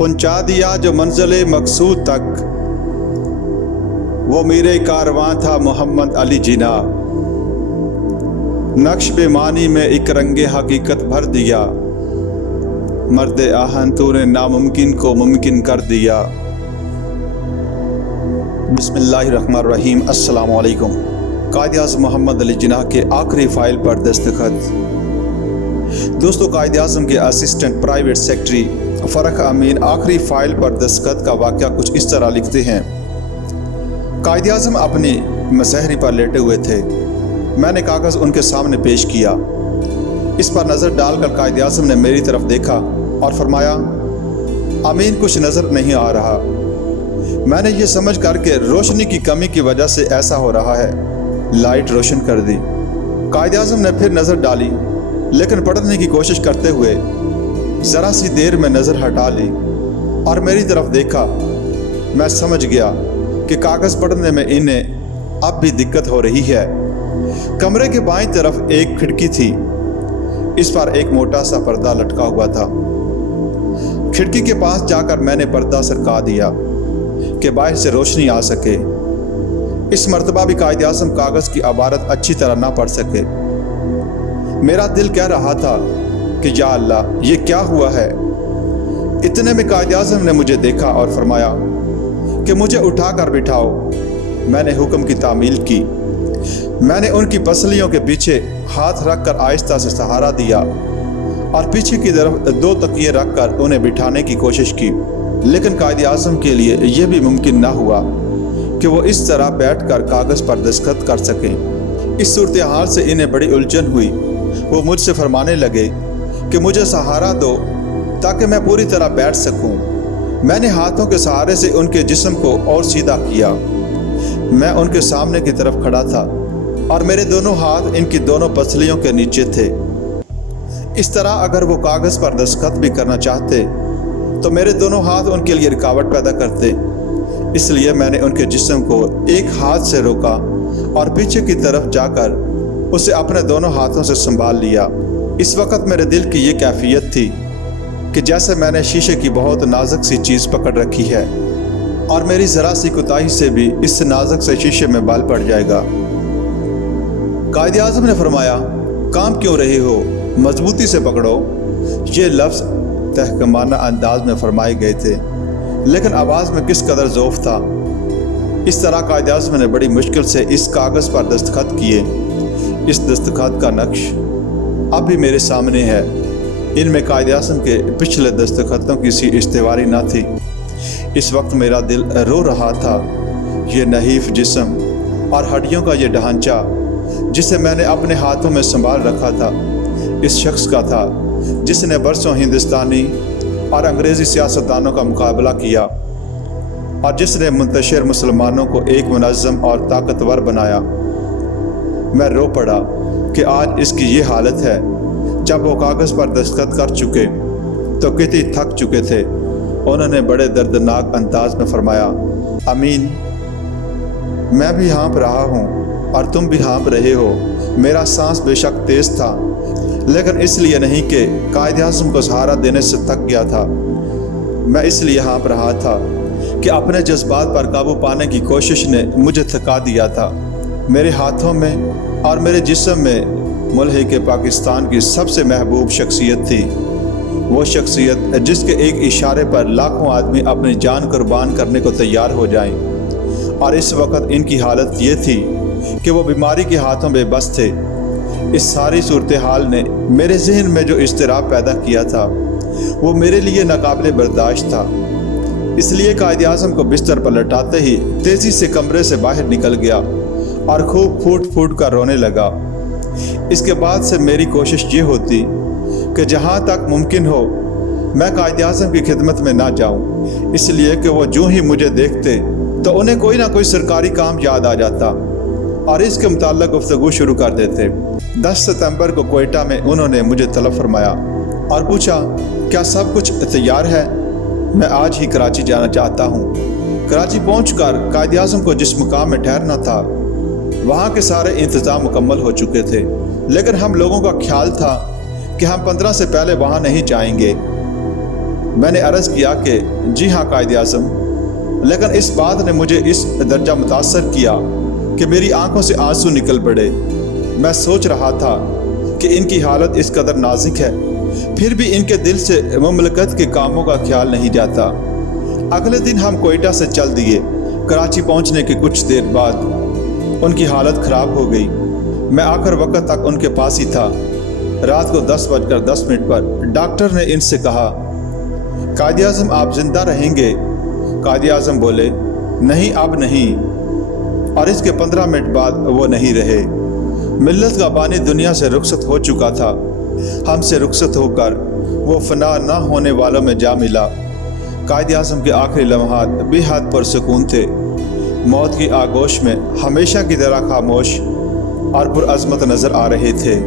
पहुंचा दिया जो मंजिल मकसूद तक। वो मेरे कारवां था मोहम्मद अली जिना। नक्श बेमानी में एक रंगे हकीकत भर दिया। मर्द आहन तूने नामुमकिन को मुमकिन कर दिया। बिस्मिल्लाहिर्रहमानिर्रहीम। अस्सलामु अलैकुम। कायद-ए-आज़म मोहम्मद अली जिन्ना के आखिरी फाइल पर दस्तखत। दोस्तों, कायद-ए-आज़म के असिस्टेंट प्राइवेट सेक्रेटरी फ़रख अमीन आखिरी फाइल पर दस्तखत का वाक़या कुछ इस तरह लिखते हैं। कायद-ए-आज़म अपनी मसहरी पर लेटे हुए थे। मैंने कागज़ उनके सामने पेश किया। इस पर नज़र डालकर कायद-ए-आज़म ने मेरी तरफ देखा और फरमाया, अमीन कुछ नज़र नहीं आ रहा। मैंने ये समझ कर के रोशनी की कमी की वजह से ऐसा हो रहा है, लाइट रोशन कर दी। कायद-ए-आज़म ने फिर नज़र डाली, लेकिन पढ़ने की कोशिश करते हुए ज़रा सी देर में नज़र हटा ली और मेरी तरफ देखा। मैं समझ गया कि कागज़ पढ़ने में इन्हें अब भी दिक्कत हो रही है। कमरे के बाईं तरफ एक खिड़की थी। इस पर एक मोटा सा पर्दा लटका हुआ था। खिड़की के पास जाकर मैंने पर्दा सरका दिया कि बाहर से रोशनी आ सके। इस मर्तबा भी कायद-ए-आज़म कागज़ की इबारत अच्छी तरह ना पढ़ सके। मेरा दिल कह रहा था कि या अल्लाह, ये क्या हुआ है। इतने में कायद-ए-आज़म ने मुझे देखा और फरमाया कि मुझे उठाकर बिठाओ। मैंने हुक्म की तामील की। मैंने उनकी पसलियों के पीछे हाथ रखकर आहिस्ता से सहारा दिया और पीछे की तरफ 2 तकिए रखकर उन्हें बिठाने की कोशिश की, लेकिन कायद-ए-आज़म के लिए यह भी मुमकिन ना हुआ कि वो इस तरह बैठकर कागज़ पर दस्तखत कर सकें। इस सूरत हाल से इन्हें बड़ी उलझन हुई। वो मुझसे फरमाने लगे कि मुझे सहारा दो ताकि मैं पूरी तरह बैठ सकूं। मैंने हाथों के सहारे से उनके जिस्म को और सीधा किया। मैं उनके सामने की तरफ खड़ा था और मेरे दोनों हाथ इनकी दोनों पसलियों के नीचे थे। इस तरह अगर वो कागज़ पर दस्तखत भी करना चाहते तो मेरे दोनों हाथ उनके लिए रुकावट पैदा करते। इसलिए मैंने उनके जिस्म को एक हाथ से रोका और पीछे की तरफ जाकर उसे अपने दोनों हाथों से संभाल लिया। इस वक्त मेरे दिल की ये कैफियत थी कि जैसे मैंने शीशे की बहुत नाजुक सी चीज़ पकड़ रखी है और मेरी ज़रा सी कोताही से भी इस नाजुक से शीशे में बाल पड़ जाएगा। कायद-ए-आज़म ने फरमाया, काम क्यों रहे हो, मजबूती से पकड़ो। ये लफ्ज़ तहकमाना अंदाज में फरमाए गए थे, लेकिन आवाज़ में किस कदर ज़ौफ़ था। इस तरह कायद-ए-आज़म ने बड़ी मुश्किल से इस कागज़ पर दस्तखत किए। इस दस्तखत का नक्श अब भी मेरे सामने है। इनमें कायद-ए-आज़म के पिछले दस्तखतों की सी इस्तेवारी ना थी। इस वक्त मेरा दिल रो रहा था। ये नहीफ जिस्म और हड्डियों का ये ढांचा जिसे मैंने अपने हाथों में संभाल रखा था, इस शख्स का था जिसने बरसों हिंदुस्तानी और अंग्रेज़ी सियासतदानों का मुकाबला किया और जिसने मुंतशिर मुसलमानों को एक मुनज़्ज़म और ताकतवर बनाया। मैं रो पड़ा कि आज इसकी ये हालत है। जब वो कागज़ पर दस्तखत कर चुके तो कितनी थक चुके थे। उन्होंने बड़े दर्दनाक अंदाज में फरमाया, अमीन, मैं भी हाँप रहा हूँ और तुम भी हाँप रहे हो। मेरा सांस बेशक तेज़ था, लेकिन इसलिए नहीं कि कायद-ए-आज़म को सहारा देने से थक गया था। मैं इसलिए हाँप रहा था कि अपने जज्बात पर काबू पाने की कोशिश ने मुझे थका दिया था। मेरे हाथों में और मेरे जिस्म में मुल्क पाकिस्तान की सबसे महबूब शख्सियत थी। वो शख्सियत जिसके एक इशारे पर लाखों आदमी अपनी जान कुर्बान करने को तैयार हो जाएं। और इस वक्त इनकी हालत ये थी कि वो बीमारी के हाथों में बस थे। इस सारी सूरत हाल ने मेरे जहन में जो इज़्तिराब पैदा किया था वो मेरे लिए नाकाबिले बर्दाश्त था। इसलिए कायद-ए-आज़म को बिस्तर पर लटाते ही तेज़ी से कमरे से बाहर निकल गया और खूब फूट फूट कर रोने लगा। इसके बाद से मेरी कोशिश ये होती कि जहाँ तक मुमकिन हो मैं कायद-ए-आज़म की खिदमत में ना जाऊँ, इसलिए कि वो जो ही मुझे देखते तो उन्हें कोई ना कोई सरकारी काम याद आ जाता और इसके मुताल्लिक़ गुफ्तगू शुरू कर देते। 10 सितंबर को कोयटा में उन्होंने मुझे तलब फरमाया और पूछा, क्या सब कुछ तैयार है? मैं आज ही कराची जाना चाहता हूँ। कराची पहुँचकर कायद-ए-आज़म को जिस मुकाम में ठहरना था वहाँ के सारे इंतज़ाम मुकम्मल हो चुके थे, लेकिन हम लोगों का ख्याल था कि हम 15 से पहले वहाँ नहीं जाएंगे। میں نے عرض کیا کہ جی ہاں قائد اعظم، لیکن اس بات نے مجھے اس درجہ متاثر کیا کہ میری آنکھوں سے آنسو نکل پڑے۔ میں سوچ رہا تھا کہ ان کی حالت اس قدر نازک ہے، پھر بھی ان کے دل سے مملکت کے کاموں کا خیال نہیں جاتا۔ اگلے دن ہم کوئٹہ سے چل دیے۔ کراچی پہنچنے کے کچھ دیر بعد ان کی حالت خراب ہو گئی۔ میں آخر وقت تک ان کے پاس ہی تھا۔ رات کو 10:10 پر ڈاکٹر نے ان سے کہا، قائد اعظم آپ زندہ رہیں گے؟ قائد اعظم بولے، نہیں اب نہیں، اور اس کے 15 منٹ بعد وہ نہیں رہے۔ ملت کا بانی دنیا سے رخصت ہو چکا تھا۔ ہم سے رخصت ہو کر وہ فنا نہ ہونے والوں میں جا ملا۔ قائد اعظم کے آخری لمحات بے حد پرسکون تھے۔ موت کی آغوش میں ہمیشہ کی طرح خاموش اور پرعظمت نظر آ رہے تھے۔